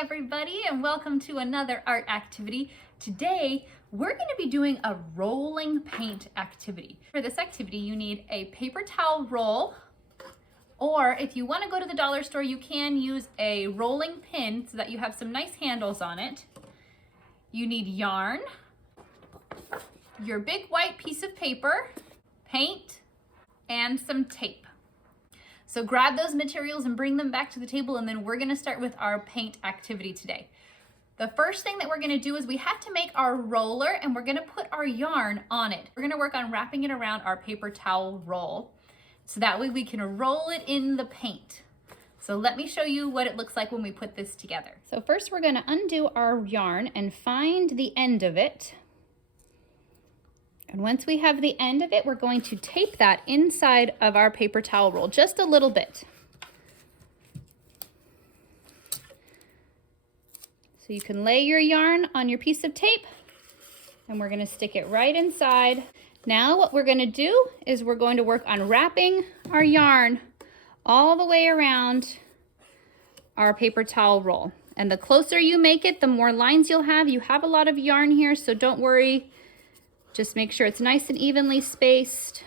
everybody, and welcome to another art activity. Today, we're going to be doing a rolling paint activity. For this activity, you need a paper towel roll, or if you want to go to the dollar store, you can use a rolling pin so that you have some nice handles on it. You need yarn, your big white piece of paper, paint, and some tape. So grab those materials and bring them back to the table, and then we're gonna start with our paint activity today. The first thing that we're gonna do is we have to make our roller, and we're gonna put our yarn on it. We're gonna work on wrapping it around our paper towel roll, so that way we can roll it in the paint. So let me show you what it looks like when we put this together. So first we're gonna undo our yarn and find the end of it. And once we have the end of it, we're going to tape that inside of our paper towel roll, just a little bit. So you can lay your yarn on your piece of tape, and we're gonna stick it right inside. Now what we're gonna do is we're going to work on wrapping our yarn all the way around our paper towel roll. And the closer you make it, the more lines you'll have. You have a lot of yarn here, so don't worry. Just make sure it's nice and evenly spaced.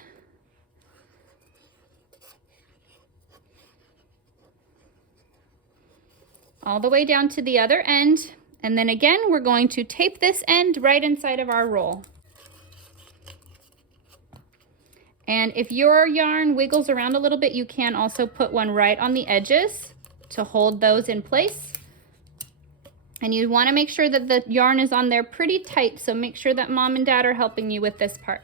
All the way down to the other end. And then again, we're going to tape this end right inside of our roll. And if your yarn wiggles around a little bit, you can also put one right on the edges to hold those in place. And you want to make sure that the yarn is on there pretty tight, so make sure that mom and dad are helping you with this part.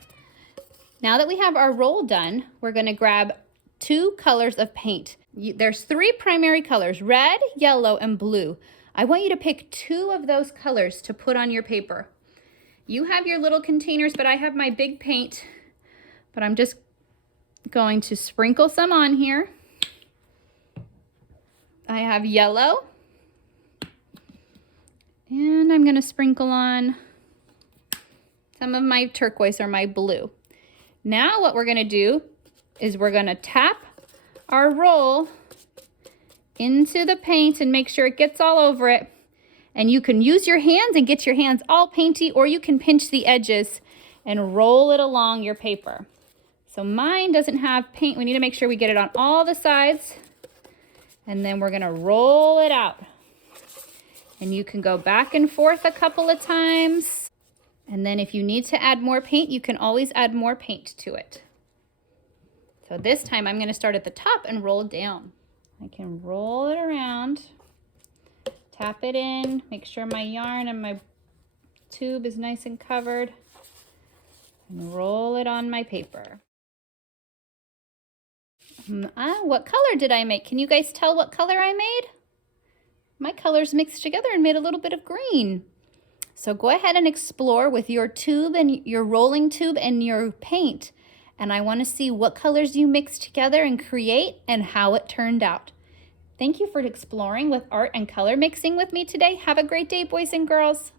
Now that we have our roll done, we're going to grab 2 colors of paint. There's 3 primary colors, red, yellow, and blue. I want you to pick 2 of those colors to put on your paper. You have your little containers, but I have my big paint. But I'm just going to sprinkle some on here. I have yellow. And I'm going to sprinkle on some of my turquoise or my blue. Now what we're going to do is we're going to tap our roll into the paint and make sure it gets all over it. And you can use your hands and get your hands all painty, or you can pinch the edges and roll it along your paper. So mine doesn't have paint. We need to make sure we get it on all the sides. And then we're going to roll it out. And you can go back and forth a couple of times. And then if you need to add more paint, you can always add more paint to it. So this time I'm going to start at the top and roll down. I can roll it around, tap it in, make sure my yarn and my tube is nice and covered, and roll it on my paper. What color did I make? Can you guys tell what color I made? My colors mixed together and made a little bit of green. So go ahead and explore with your tube and your rolling tube and your paint. And I want to see what colors you mixed together and create and how it turned out. Thank you for exploring with art and color mixing with me today. Have a great day, boys and girls.